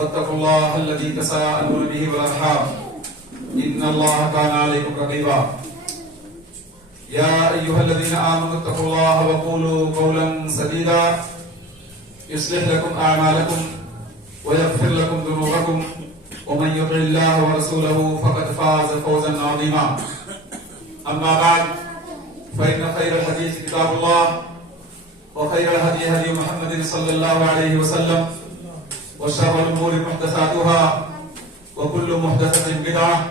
واتقوا الله الذي تساءلون به والأرحام إن الله كان عليكم رقيبا يا أيها الذين آمنوا اتقوا الله وقولوا قولا سديدا يصلح لكم أعمالكم ويغفر لكم ذنوبكم ومن يطع الله ورسوله فقد فاز فوزا عظيما أما بعد فإن خير الحديث كتاب الله وخير الهدي هدي محمد صلى الله عليه وسلم وشر الأمور محدثاتها وكل محدثة بدعة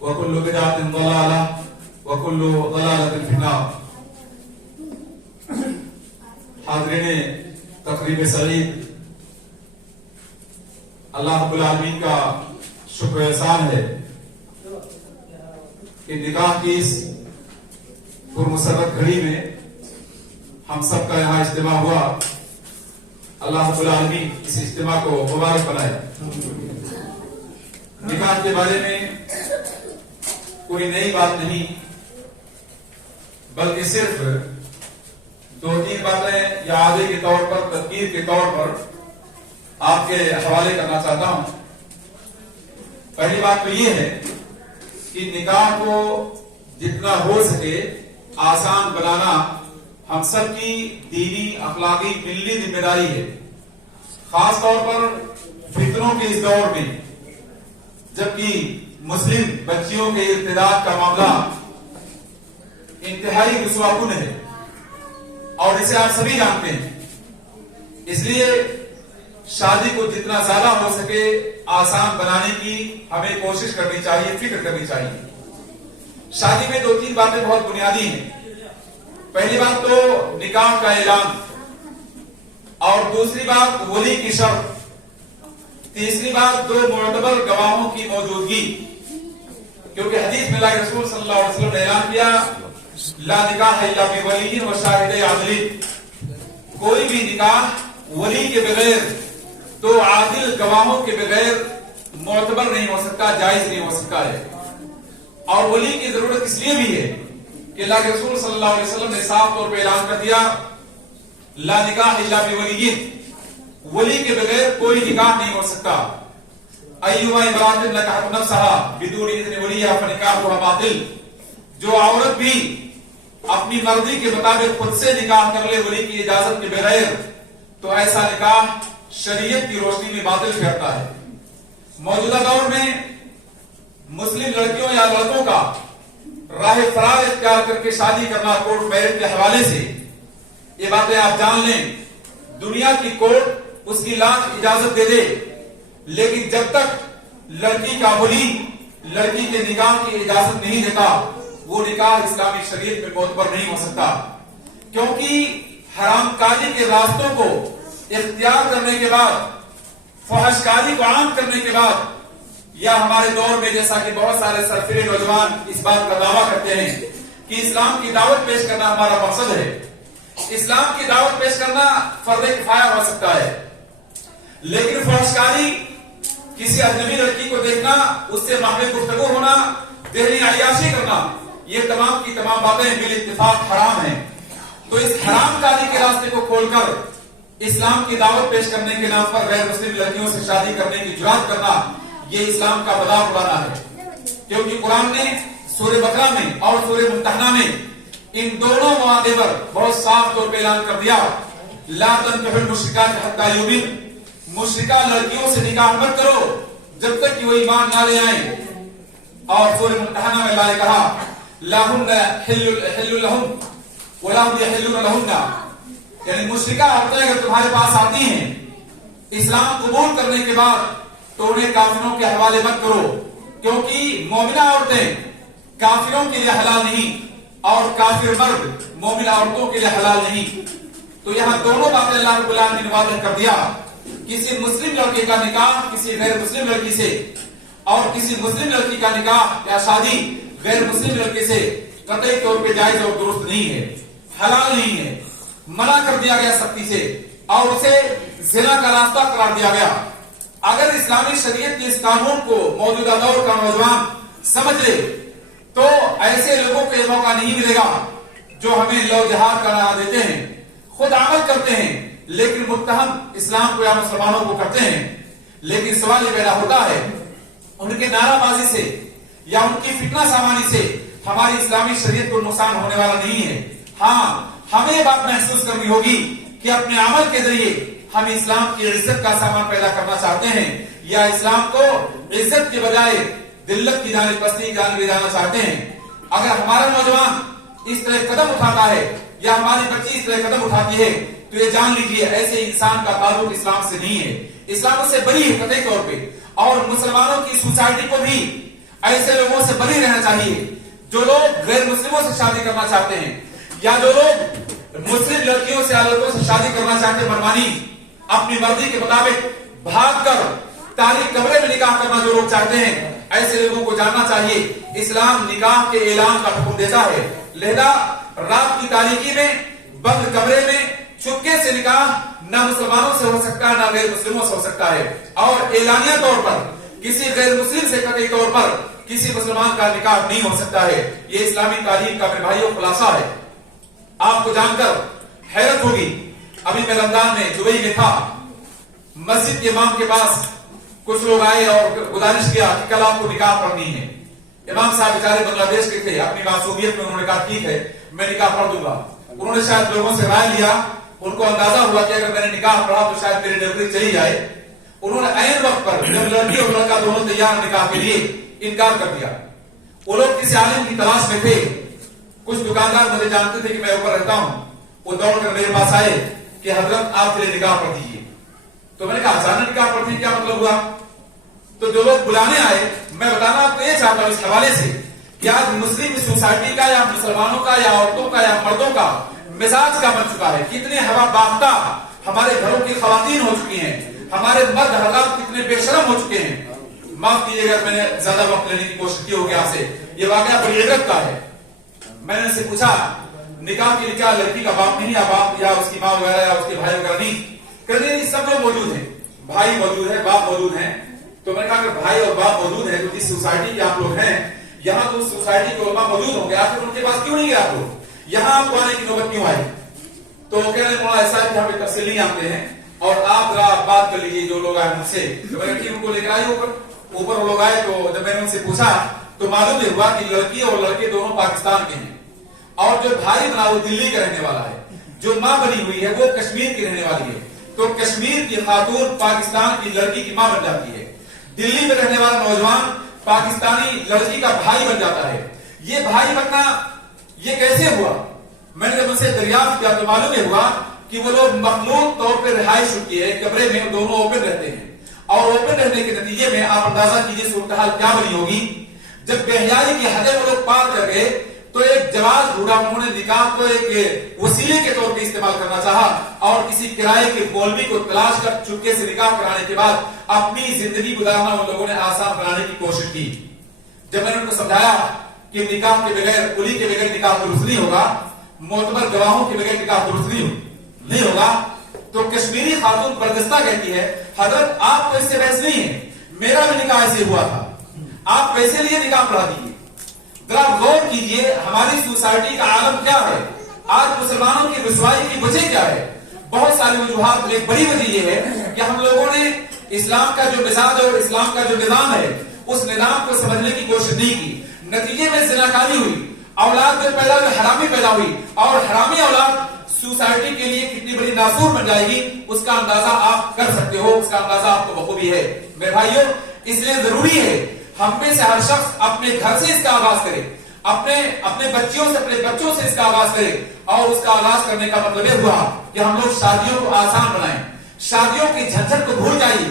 وكل بدعة ضلالة وكل ضلالة في النار. حاضرین تقریب سعید، اللہ رب العالمین کا شکر احسان ہے کہ نکاح کی اس پرمسرت گھڑی میں ہم سب کا یہاں اجتماع ہوا. اللہ رب العالمین اس اجتماع کو مبارک بنائے. نکاح کے بارے میں کوئی نئی بات نہیں، بلکہ صرف دو تین باتیں اعادے کے طور پر، تذکیر کے طور پر آپ کے حوالے کرنا چاہتا ہوں. پہلی بات تو یہ ہے کہ نکاح کو جتنا ہو سکے آسان بنانا ہم سب کی دینی، اخلاقی، ملی ذمہ داری ہے. خاص طور پر فتنوں کے اس دور میں، جبکہ مسلم بچیوں کے ارتداد کا معاملہ انتہائی رسوا کن ہے اور اسے آپ سبھی جانتے ہیں. اس لیے شادی کو جتنا زیادہ ہو سکے آسان بنانے کی ہمیں کوشش کرنی چاہیے، فکر کرنی چاہیے. شادی میں دو تین باتیں بہت بنیادی ہیں. پہلی بات تو نکاح کا اعلان، اور دوسری بات ولی کی شرط، تیسری بات دو معتبر گواہوں کی موجودگی. کیونکہ حدیث میں اللہ کے رسول صلی اللہ علیہ وسلم نے اعلان کیا لا نکاح الا بولی و شاہد عادل. کوئی بھی نکاح ولی کے بغیر، دو عادل گواہوں کے بغیر معتبر نہیں ہو سکتا، جائز نہیں ہو سکتا ہے. اور ولی کی ضرورت اس لیے بھی ہے کہ اللہ کے رسول صلی اللہ علیہ وسلم نے صاف طور پہ اعلان کر دیا لا نکاح الا بولی، ولی کے بغیر کوئی نکاح نہیں ہو سکتا. ایما امرأۃ نکحت نفسها بدون اذن ولیها فنکاحها باطل. جو عورت بھی اپنی مرضی کے مطابق خود سے نکاح کر لے ولی کی اجازت کے بغیر، تو ایسا نکاح شریعت کی روشنی میں باطل ٹھہرتا ہے. موجودہ دور میں مسلم لڑکیوں یا لڑکوں کا راہ فرار اختیار کر کے شادی کرنا کورٹ میرج کے حوالے سے، یہ باتیں آپ جان لیں. دنیا کی کورٹ اس کی لاکھ اجازت دے دے، لیکن جب تک لڑکی کا ولی لڑکی کے نکاح کی اجازت نہیں دیتا، وہ نکاح اسلامی شریعت میں معتبر نہیں ہو سکتا. کیونکہ حرام کاری کے راستوں کو اختیار کرنے کے بعد، فحش کاری کو عام کرنے کے بعد، یا ہمارے دور میں جیسا کہ بہت سارے سرفرے نوجوان اس بات کا دعویٰ کرتے ہیں کہ اسلام کی دعوت پیش کرنا ہمارا مقصد ہے. اسلام کی دعوت پیش کرنا فرض کفایہ ہو سکتا ہے، لیکن فحش کاری، کسی اجنبی لڑکی کو دیکھنا، اس سے محض گفتگو ہونا، ذہنی عیاشی کرنا، یہ تمام کی تمام باتیں بال اتفاق حرام ہیں. تو اس حرام کاری کے راستے کو کھول کر اسلام کی دعوت پیش کرنے کے نام پر غیر مسلم لڑکیوں سے شادی کرنے کی جرات کرنا، یہ اسلام کا مذاق اڑانا ہے. کیونکہ قرآن نے سورہ بقرہ میں اور سورہ ممتحنہ میں ان دونوں مواقع پر بہت صاف طور پہ اعلان کر دیا لا تنکحوا المشرکات حتی یؤمن. مشرکہ لڑکیوں سے نکاح مت کرو جب تک کہ وہ ایمان نہ لے آئیں. اور سورہ ممتحنہ میں اللہ نے کہا لا ہن حل لہم ولا هم يحلون لهن. یعنی مشرکہ عورتیں اگر تمہارے پاس آتی ہیں اسلام قبول کرنے کے بعد، تو انہیں کافروں کے حوالے مت کرو، کیونکہ مومنہ عورتیں کافروں کے لیے حلال نہیں اور کافر مرد مومنہ عورتوں کے لیے حلال نہیں. تو یہاں دونوں باتیں اللہ رب العالمین نے واضح کر دیا. کسی مسلم لڑکے کا نکاح کسی غیر مسلم لڑکی سے، اور کسی مسلم لڑکی کا نکاح یا شادی غیر مسلم لڑکے سے قطعی طور پہ جائز اور درست نہیں ہے، حلال نہیں ہے، منع کر دیا گیا سختی سے، اور اسے زنا کا راستہ قرار دیا گیا. اگر اسلامی شریعت کے اس قانون کو موجودہ دور کا نوجوان سمجھ لے تو ایسے لوگوں کو یہ موقع نہیں ملے گا جو ہمیں لو جہاد کا نعرہ دیتے ہیں، خود عمل کرتے ہیں لیکن متہم اسلام کو یا مسلمانوں کو کرتے ہیں، लेकिन सवाल ये पैदा होता है उनके नाराबाजी से या उनकी फितना सामानी से हमारी इस्लामी शरीयत को नुकसान होने वाला नहीं है। हाँ, हमें ये बात महसूस करनी होगी कि अपने अमल के जरिए हम इस्लाम की इज्जत का सामान पैदा करना चाहते हैं या इस्लाम को इज्जत के बजाय दिल्लत की जानिब, पस्ती की जानिब ले जाना चाहते हैं। अगर हमारा नौजवान इस तरह कदम उठाता है या हमारी बच्ची इस तरह कदम उठाती है तो ये जान लीजिए ऐसे इंसान का ताल्लुक इस्लाम से नहीं है, इस्लाम से बरी है कतई तौर पे। और मुसलमानों की सोसाइटी को भी ऐसे लोगों से बरी रहना चाहिए जो लोग गैर मुस्लिमों से शादी करना चाहते हैं या जो लोग मुस्लिम लड़कियों से लड़कों से शादी करना चाहते हैं, मनमानी अपनी मर्जी के मुताबिक भागकर तारीख कमरे में निकाह करना जो लोग चाहते हैं, ऐसे लोगों को जानना चाहिए इस्लाम निकाह के ऐलान का हुक्म देता है। लिहाजा रात की तारीकी में बंद कमरे में चुपके से निकाह न मुसलमानों से हो सकता है न गैर मुस्लिमों से हो सकता है, और एलानिया तौर पर किसी गैर मुस्लिम से कतई तौर पर किसी मुसलमान का निकाह नहीं हो सकता है। ये इस्लामी तालीम का मेरे भाइयों खुलासा है। आपको जानकर हैरत होगी, अभी मैं रमजान में दुबई में था, मस्जिद के इमाम के पास कुछ लोग आए और गुजारिश किया कि कल आपको निकाह पढ़नी है। इमाम साहब बेचारे बांग्लादेश के थे, अपनी मासूमियत में उन्होंने कहा ठीक है मैं निकाह पढ़ दूंगा। उन्होंने शायद लोगों से राय लिया, उनको अंदाजा हुआ कि अगर मैंने निकाह पढ़ा तो शायद मेरी डिलीवरी चली जाए। उन्होंने ऐन वक्त पर जब लड़की और लड़का दोनों तैयार निकाह के लिए इनकार कर दिया। वो लोग किसी आलिम की तलाश में थे। कुछ दुकानदार मुझे जानते थे कि मैं ऊपर रहता हूं, वो दौड़ कर मेरे पास आए कि हजरत आप मेरे निकाह पढ़ दीजिए। तो मैंने कहा अचानक निकाह पढ़ने क्या मतलब हुआ? तो जो लोग बुलाने आए, मैं बताना आपको ये चाहता हूं इस हवाले से कि आज मुस्लिम सोसाइटी का या मुसलमानों का या औरतों का या मर्दों का मिजाज का बन चुका है। कितने हवा बाफ्ता हमारे घरों की खवातीन हो चुकी हैं, हमारे मर्द हजरात कितने बेशरम हो चुके हैं। माफ कीजिएगा मैंने ज्यादा वक्त लेने की कोशिश की होगी आपसे, ये वाकया बड़ी इज्जत का है। मैंने उनसे पूछा निकाह के लिए क्या लड़की का बाप नहीं, या बाप या उसकी माँ वगैरह या उसके भाई वगैरह नहीं? कहते नहीं, सब लोग मौजूद हैं, भाई मौजूद है, बाप मौजूद है। तो मैंने कहा अगर भाई और बाप मौजूद है तो जिस सोसाइटी के आप लोग हैं यहाँ तो उस सोसाइटी के उलमा मौजूद होंगे, आखिर उनके पास क्यों नहीं गए आप लोग? यहाँ आपको आने की नौबत क्यों आई? तो कह रहे थोड़ा ऐसा है कि हम तफसील नहीं आते हैं और आप जरा बात कर लीजिए जो लोग आए मुझसे। तो मैंने ठीक उनको लेकर आए ऊपर वो लोग आए। तो जब मैंने उनसे पूछा तो मालूम ये हुआ कि लड़की और लड़के दोनों पाकिस्तान के हैं और जो भाई बना वो दिल्ली का रहने वाला है, जो माँ बनी हुई है वो कश्मीर की रहने वाली है। तो कश्मीर की खातून पाकिस्तान की लड़की की माँ बन जाती है, दिल्ली में रहने वाला नौजवान पाकिस्तानी लड़की का भाई बन जाता है। ये भाई बनना ये कैसे हुआ? मैंने जब उनसे दरियाफ्त किया तो मालूम ये हुआ कि वो लोग मखलूक तौर पर रिहाइश होती है, कमरे में दोनों ओपन रहते हैं और ओपन रहने के नतीजे में आप अंदाजा कीजिए सूरत-हाल क्या बनी होगी। जब बेहयाई की हदें वो लोग पार कर गए तो एक जवाज ढूंढा उन्होंने, निकाह को एक वसीले के तौर पर इस्तेमाल करना चाहा और किसी किराए के मौलवी को तलाश कर चुपके से निकाह कराने के बाद अपनी जिंदगी गुजारना उन लोगों ने आसान बनाने की कोशिश की। जब मैंने उनको समझाया कि निकाह के बगैर, कुली के बगैर निकाह दुरुस्त नहीं होगा, मोतबर गवाहों के बगैर निकाह दुरुस्त नहीं होगा, तो कश्मीरी खातून बर्दस्ता कहती है हजरत आपको इससे बहस नहीं है, मेरा भी निकाह ऐसे हुआ था, आप पैसे लिए निकाह पढ़ा दीजिए। जरा गौर कीजिए हमारी सोसाइटी का आलम क्या है। आज मुसलमानों की रुसवाई की वजह क्या है? बहुत सारी वजूहात। एक बड़ी वजह यह है कि हम लोगों ने इस्लाम का जो मिजाज और इस्लाम का जो निजाम है उस निजाम को समझने की कोशिश नहीं की। नतीजे में जिनाकारी हुई, औलाद जो पैदा हुई हरामी पैदा हुई और हरामी औलाद सोसाइटी के लिए कितनी बड़ी नासूर बन जाएगी उसका अंदाजा आप कर सकते हो, उसका अंदाजा आपको बखूबी है। मेरे भाइयों, इसलिए जरूरी है हम में से हर शख्स अपने घर से इसका आगाज करे, अपने बच्चियों से, अपने बच्चों से इसका आगाज करे। और उसका आगाज करने का मतलब यह हुआ कि हम लोग शादियों को आसान बनाएं, शादियों की झंझट को भूल जाइए।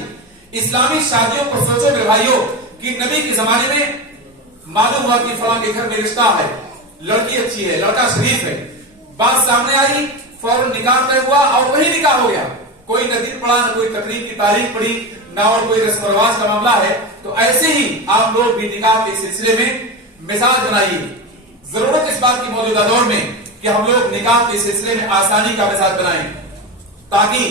इस्लामी शादियों को सोचो मेरे भाइयों कि नबी के जमाने में मालूम हुआ कि फलां के घर में रिश्ता है, लड़की अच्छी है, लड़का शरीफ है, बात सामने आई, फौरन निकाह तय हुआ और वही निकाह हो गया। कोई नदीर पड़ा, न कोई तकरीब की तारीख पड़ी, ना और कोई रस्म रिवाज का मामला है। तो ऐसे ही आप लोग भी निकाह के सिलसिले में मिजाज बनाइए। जरूरत इस बात की मौजूदा दौर में कि हम लोग निकाह के सिलसिले में आसानी का मिजाज बनाएं ताकि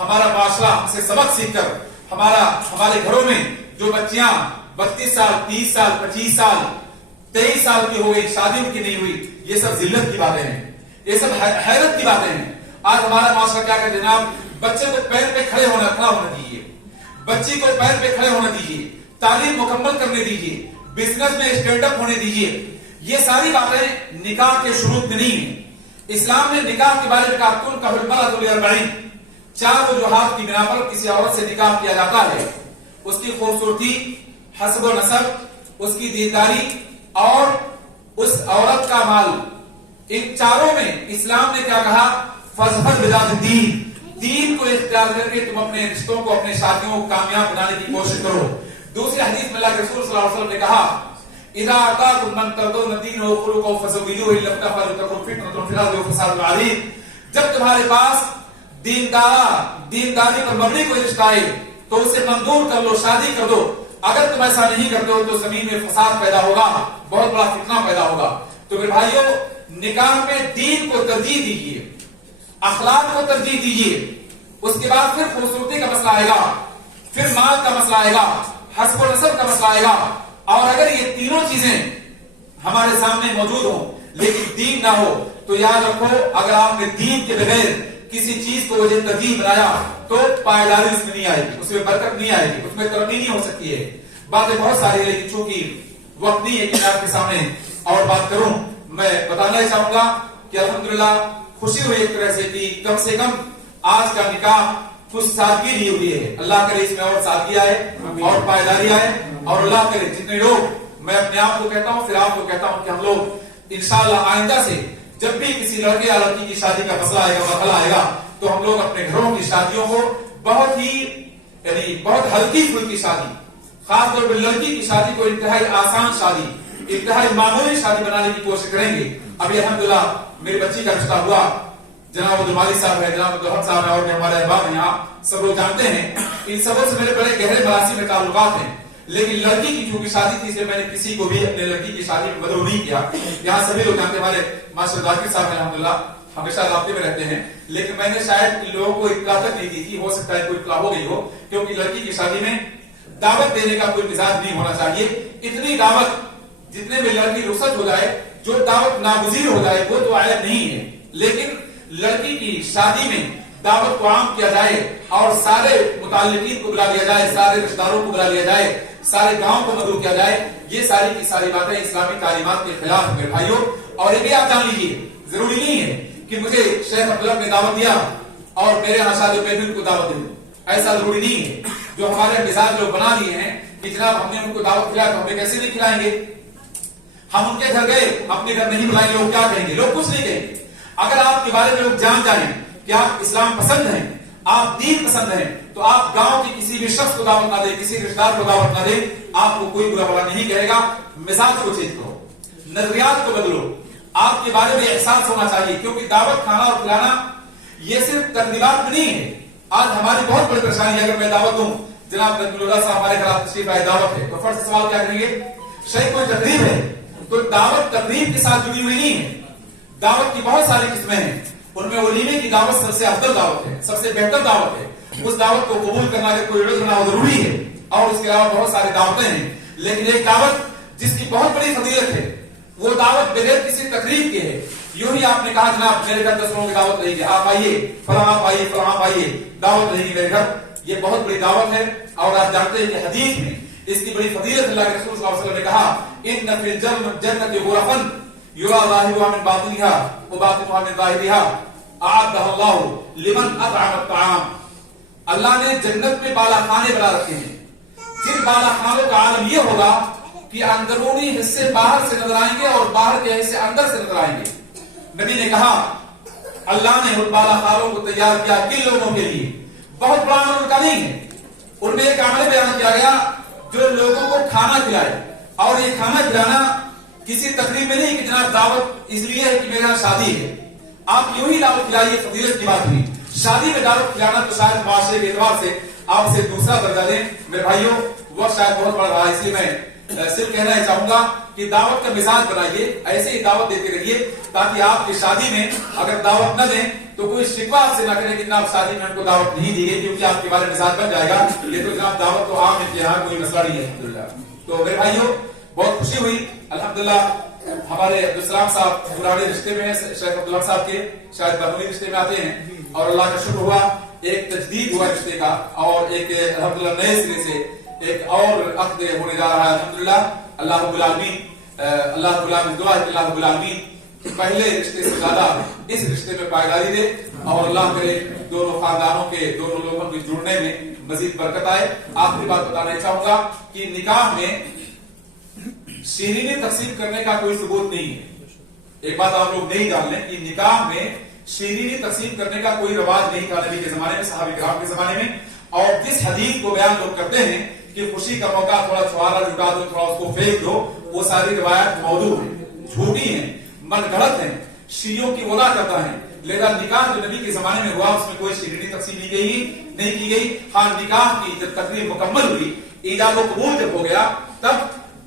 हमारा माशरा हमसे सबक सीखकर हमारे घरों में जो बच्चियां 32 साल, 30 साल, 25 साल, 23 साल की हो गई, शादी उनकी नहीं हुई, ये सब जिल्लत की बातें हैं, ये सब हैरत की बातें हैं। आज हमारा माशरा क्या कहते हैं जनाब, बच्चे को पैर पे खड़ा होना दीजिए, बच्ची को पैर पे खड़े होने दीजिए, तालीम मुकम्मल करने दीजिए, बिजनेस में स्टैंड अप होने दीजिए। ये सारी बातें निकाह के शुरूत में नहीं है। इस्लाम ने निकाह के बारे में कहा कुल कहल मरअतु लिअरबईन, 4 वजूहात की बिना पर किसी औरत से निकाह किया जाता है। उसकी खूबसूरती, हस्ब व नसब, उसकी दीनदारी और उस औरत का माल। इन चारों में इस्लाम ने क्या कहा? फज़फर बिज़ात दीन, दीन को इख्तियार करके तुम अपने रिश्तों को, अपने शादियों को कामयाब बनाने की कोशिश करो। दूसरी हदीस में अल्लाह के रसूल सल्लल्लाहु अलैहि वसल्लम ने कहा इज़ा अताकुम मन तर्दौना दीनहु व खुलुक़हु फज़व्विजूहु इल्ला तफ़अलू तकुन फितनतुन फिल अर्दि व फ़सादुन अज़ीम। जब तुम्हारे पास दीनदारी पर मबनी कोई रिश्ता आए तो उसे मंजूर कर लो, शादी कर दो। अगर तुम ऐसा नहीं करते हो तो जमीन में फसाद पैदा होगा, बहुत बड़ा फितना पैदा होगा। तो मेरे भाइयों, निकाह में दीन को तरजीह दीजिए, अखलाक को तरजीह दीजिए। उसके बाद फिर खूबसूरती का मसला आएगा, फिर माल का मसला आएगा, हस्ब व नसब का मसला आएगा। और अगर ये तीनों चीजें हमारे सामने मौजूद हो लेकिन दीन ना हो तो याद रखो, अगर आपने दीन के बगैर किसी चीज को वजह तरजीह बनाया तो पायदारी उसमें नहीं आएगी, उसमें बरकत नहीं आएगी, उसमें तरक्की नहीं हो सकती है। बातें बहुत सारी है लेकिन चूंकि वक्त नहीं है कि मैं आपके सामने और बात करूं, मैं बताना चाहूंगा कि अल्हम्दुलिल्लाह खुशी हुई एक तरह से कम आज का निकाह कुछ सादगी ली हुई है। अल्लाह करे इसमें और सादगी आए और पायदारी आए। और अल्लाह करे जितने लोग, मैं अपने आप को कहता हूं फिर आपको कहता हूं कि हम लोग इंशाअल्लाह आइंदा से जब भी किसी लड़के या लड़की की शादी का मसला आएगा, मसला आएगा, तो हम लोग अपने घरों की शादियों को बहुत हल्की फुल्की शादी, खासतौर पर लड़की की शादी को इंतहाई आसान शादी, इंतहाई मामूली शादी बनाने की कोशिश करेंगे। अभी अल्हम्दुलिल्लाह मेरी बच्ची का रिश्ता हुआ, जनाब अब्दुल मालिक साहब है, जनाब अब्दुल हक साहब है और भी हमारे अहबाब हैं, यहाँ सब लोग जानते हैं। इन सबों से मेरे बड़े गहरे मरासी में ताल्लुकात हैं। लेकिन लड़की की चूंकि शादी थी इसलिए मैंने किसी को भी अपने लड़की की शादी में मदऊ नहीं किया। यहाँ सभी लोग जानते, हमारे मास्टर जाकिर साहब अल्हम्दुलिल्लाह हमेशा राब्ते में रहते हैं, लेकिन मैंने शायद इन लोगों को इत्तला तक नहीं दी थी, हो सकता है कोई इत्तला हो गई हो, क्योंकि लड़की की शादी में दावत देने का कोई मिजाज नहीं होना चाहिए। इतनी दावत जितने में लड़की रुखसत हो जाए, जो दावत नागुज़ीर हो जाए वो तो आयत नहीं है, लेकिन लड़की की शादी में दावत को आम किया जाए और सारे मुताल्लिकीन को बुला लिया जाए, सारे रिश्तेदारों को बुला लिया जाए, सारे गांव को मदऊ किया जाए, ये सारी की सारी बातें इस्लामी तालीमात के खिलाफ मेरे भाइयों। और ये भी आप जान लीजिए, जरूरी नहीं है कि मुझे शेख अब्दुल्ला ने दावत दिया और मेरे यहाँ शादी पे भी उनको दावत दूं, ऐसा जरूरी नहीं है। जो हमारे मिजाज लोग बना लिए हैं कि जनाब हमने उनको दावत खिलाया तो हमें कैसे नहीं खिलाएंगे, हम उनके घर गए अपने घर नहीं बुलाएंगे, लोग क्या कहेंगे? लोग कुछ नहीं कहेंगे। अगर आपके बारे में लोग जान जाए कि आप इस्लाम पसंद हैं, आप दीन पसंद हैं, तो आप गांव के किसी भी शख्स को दावत ना दे, किसी रिश्तेदार को दावत ना दे, आपको कोई बुरा भला नहीं कहेगा। मिजाज को चेंज करो, नजरियात को बदलो, आपके बारे में एहसास होना चाहिए, क्योंकि दावत खाना और खिलाना ये सिर्फ तकरीबात में नहीं है। आज हमारी बहुत बड़ी परेशानी है, अगर मैं दावत दूं, जनाब नजमुल्लाह साहब हमारे घर तशरीफ आए, दावत है, तो फर्ज से सवाल क्या करेंगे? शायद कोई तकरीब है, तो दावत तकरीब के साथ जुड़ी हुई नहीं है। दावत की बहुत सारी किस्में हैं, उनमें वलीमे की दावत सबसे अफजल दावत है, सबसे बेहतर दावत है। उस दावत को कबूल करना अगर कोई इल्म होना जरूरी है, और उसके अलावा बहुत सारी दावतें हैं। लेकिन एक दावत जिसकी बहुत बड़ी फजीलत है, वो दावत बगैर किसी तकरीब के है। यूं ही आपने कहा जनाब मेरे घर 10 लोगों की दावत रहेगी, आप आइए, फलां आप आइए, फलां आप आइए, दावत रहेगी मेरे घर, ये बहुत बड़ी दावत है। और आप जानते हैं कि हदीस में इसकी बड़ी फजीलत अल्लाह के रसूल सल्लल्लाहु अलैहि वसल्लम ने कहा, इन्न फिल जन्नति गुरफन युरा ज़ाहिरुहा मिन बातिनिहा व बातिनुहा मिन ज़ाहिरिहा अअद्दहल्लाहु लिमन अतअम अत्तआम। अल्लाह ने जन्नत में बाला खाने बना रखे हैं, जिन बाला खानों का आलम यह होगा कि अंदरूनी हिस्से बाहर से नजर आएंगे और बाहर के हिस्से अंदर से नजर आएंगे। नबी ने कहा अल्लाह ने उन बाला खानों को तैयार किया किन लोगों के लिए? बहुत बड़ा अमल उनका नहीं है, उनमें एक अमल बयान किया गया जो लोगों को खाना खिलाए। और ये खाना खिलाना किसी तकरीब में नहीं कि जनाब दावत इसलिए है कि मेरे यहाँ शादी है, आप यूं ही दावत खिलाइए, फजीलत की बात हुई। शादी में दावत खिलाना तो शायद माशरे के एतबार से आपसे दूसरा दर्जा दें मेरे भाइयों, वह शायद बहुत बड़ा रहा। इसलिए मैं सिर्फ कहना चाहूंगा कि दावत का मिजाज बनाइए, ऐसे ही दावत देते रहिए, ताकि आपकी शादी में अगर दावत न दें तो कोई शिकवा आपसे ना करे कि जनाब शादी में उनको दावत नहीं दी गई, क्योंकि आपके बारे में मिजाज बन जाएगा ये तो जनाब दावत तो आम है, यहाँ कोई मसला नहीं है अल्हम्दुलिल्लाह। तो मेरे भाइयों बहुत खुशी हुई अल्हम्दुलिल्लाह। हमारे अब्दुल सलाम साहब पुराने रिश्ते में हैं शेख अब्दुल्ला साहब के, शायद बहूनी रिश्ते में आते हैं, और अल्लाह का शुक्र हुआ एक तजदीद हुआ रिश्ते का और एक अल्हम्दुलिल्लाह नए सिरे से एक और अक्द होने जा रहा है अल्हम्दुलिल्लाह। अल्लाह रब्बुल आलमीन दुआ है कि अल्लाह रब्बुल आलमीन पहले रिश्ते से ज्यादा इस रिश्ते में पायदारी दे और अल्लाह करे दोनों खानदानों के दोनों लोगों के जुड़ने में मजीद बरकत आए। आखिरी बात बताना चाहूंगा कि निकाह में शीरीनी तकसीम करने का कोई सबूत नहीं है। एक बात आप लोग नहीं जान लें कि निकाह में शीरीनी तकसीम करने का कोई रवाज नहीं था नबी के जमाने में, सहाबा किराम के जमाने में। और जिस हदीस को बयान लोग करते हैं कि खुशी का मौका थोड़ा छुआरा जुटा दो, थोड़ा उसको फेंक दो, वो सारी रिवायत मौजूद है, झूठी है, मनगढ़ंत है, शियों की वला करता है। लेकिन निकाह जो नबी के जमाने में हुआ उसमें कोई शीरीनी तकसीम नहीं की गई। हाँ, निकाह की जब तकरीब मुकम्मल हुई, ईजाब व कबूल जब हो गया, तब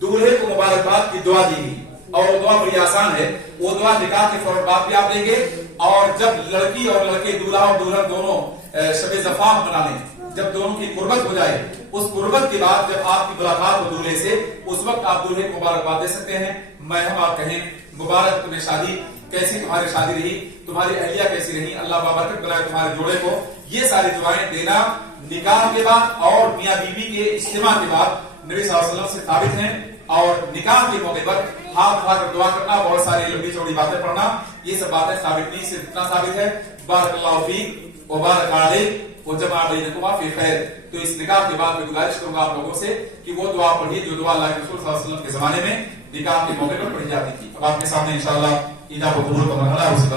दूल्हे को मुबारकबाद की दुआ दी गई और वो दुआ बड़ी आसान है। वो दुआ निकाह के फौरन बाद भी आप देंगे और जब लड़की और लड़के दूल्हा और दुल्हन दोनों शबे ज़फ़ाफ मना लें, जब दोनों की कुर्बत हो जाए, उस कुर्बत के बाद जब आपकी मुलाकात हो दूल्हे से, उस वक्त आप दूल्हे को मुबारकबाद दे सकते हैं। मैं हम आप कहें मुबारक तुम्हें शादी, कैसी तुम्हारी शादी रही, तुम्हारी अहलिया कैसी रही, अल्लाह बाबरकत बनाए तुम्हारे जोड़े को। ये सारी दुआएं देना निकाह के बाद और मियां बीवी के इज्तिमा के बाद नबी सल्लल्लाहु अलैहि वसल्लम से साबित है। और निकाह के मौके पर हाथ उठाकर दुआ करना, बहुत सारी लंबी चौड़ी बातें पढ़ना, ये सब बातें साबित नहीं, सिर्फ इतना साबित है बारकल्लाहु फीक व बारक अलैक व जमा बैनकुमा फी खैर। तो इस निकाह के बाद मैं गुजारिश करूंगा आप लोगों से कि वो दुआ पढ़िए जो दुआ अल्लाह के रसूल सल्लल्लाहु अलैहि वसल्लम के जमाने में निकाह के मौके पर पढ़ी जाती थी। अब आपके सामने इंशाअल्लाह ईजाब व कबूल का मरहला है, उसे